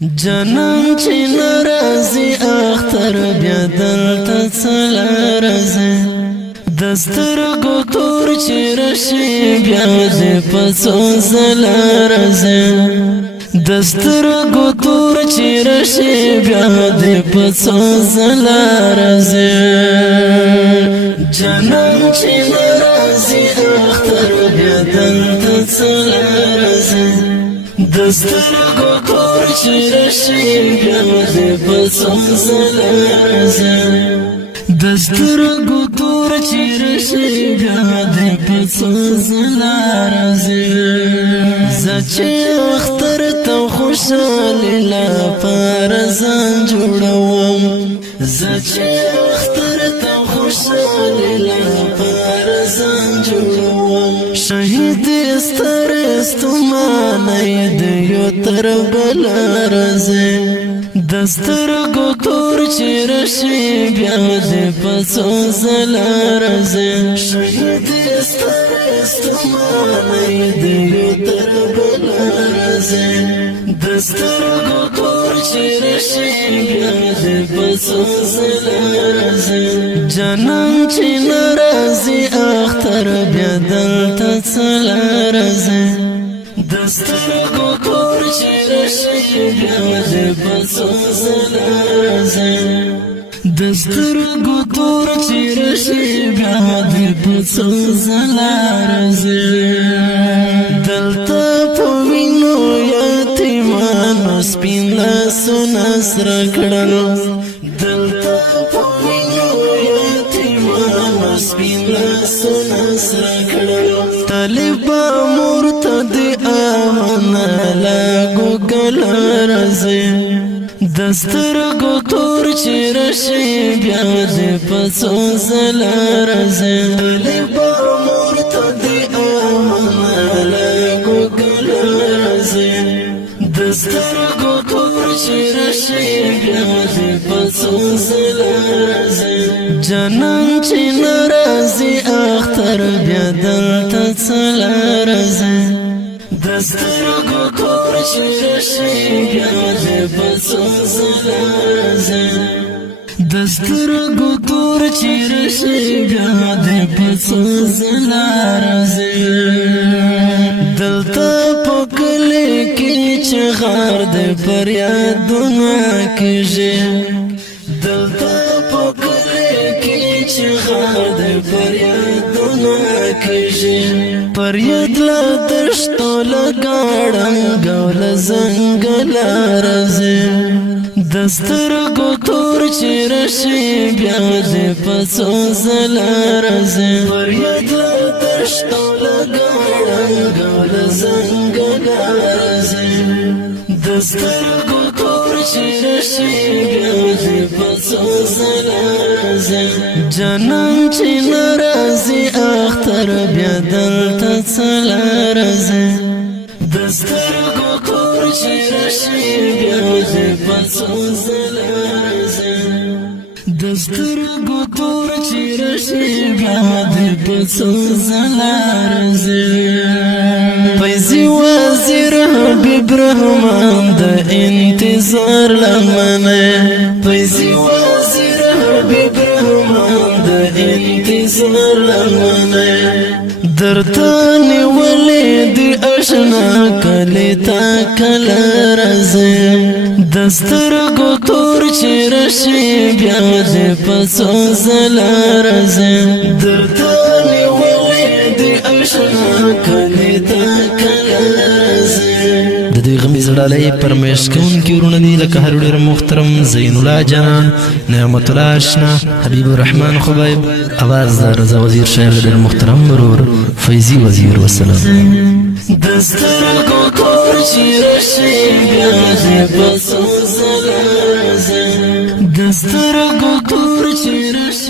جنم چی نرازی اختر بیا دلتا چلا رازی دسترگو تور چی رشی بیا دی پسو زلا رازی دسترگو تور چی رشی بیا دی پسو زلا رازی جنم چی نرازی اختر بیا دلتا چلا رازی دسترگو تور چی رشی بیا دی پسو زلا رازی دسترگو تور چی رشی بیا دی پسو زلا رازی زچی اختر تا خوشالی لا پارزان جوڑوم زچی اختر تا خوشالی لا پارزان جوڑوم شهید استر استمانی دیو تر بلا رازی دسترگو تور چی رشی بیا دی پسو زلا رازی شهید استر استمانی دیو تر بلا رازی دسترگو تور چی رشی بیا دی پسو زلا رازی جنم چی نرازی اختر بیا دلتا چلا رازی دسترگو تور چی رشی بیا دی پسو زلا رازی دسترگو تور چی رشی بیا دی پسو زلا رازی دلتا پوینو یتیمانو سپین لاسونا سره کړل دلتا پوینو یتیمانو سپین لاسونا سره کړل طالبا مرتد امنا لاګو ګل رازي دسترګو تور چی رشی بیا دی پسو زلا رازي طالبا مرتد امنا لاګو ګل رازي دسترګو تور چی رشی بیا دی پسو زلا رازي جنم چی نرازی اختر بیا دلتا چلا رازی دسترگو تور چی رشی بیا دی پسو زلا رازی دسترگو تور چی رشی بیا دی پسو زلا رازی دلتا پکلی کی چغار دی پر یادونا کجی دلتا چغار دی پریادونا کجی پریاد لا دشتو لگاڑم گول زنگلا رازی دسترگو تور چی رشی بیا دی پسو زلا رازی پریاد لا دشتو لگاڑم گول زنگلا رازی دسترگو تور چی رشی بیا دی پسو زلا رازی جنم چی نرازی اختر بیا دلتا چلا رازی دسترگو تور چی رشی بیا دی پسو زلا رازی دسترگو تور چی رشی بیا دی پسو زلا رازی فیضی وزیر حبیب رحمان دا انتظار لمنه فیضی وزیر حبیب رحمان دا انتظار لمنه درتانی ولی دی اشنا کلی تا کل رازی دسترگو تور چی رشی بیا دی پسو زلا رازی درتانی ولی دی اشنا کلی تا کل رازی دی غمی زڑالی پرمیش کون کی ورونه دی لکه هر ډیر محترم زین الله جانان نعمت الله آشنا حبیب الرحمن خبیب آواز دا رضا وزیر شاعر ډیر محترم مرور فیضی وزیر وسلام دسترگو تور چی رشی بیا دی پسو زلا رازی دسترگو تور چی رشی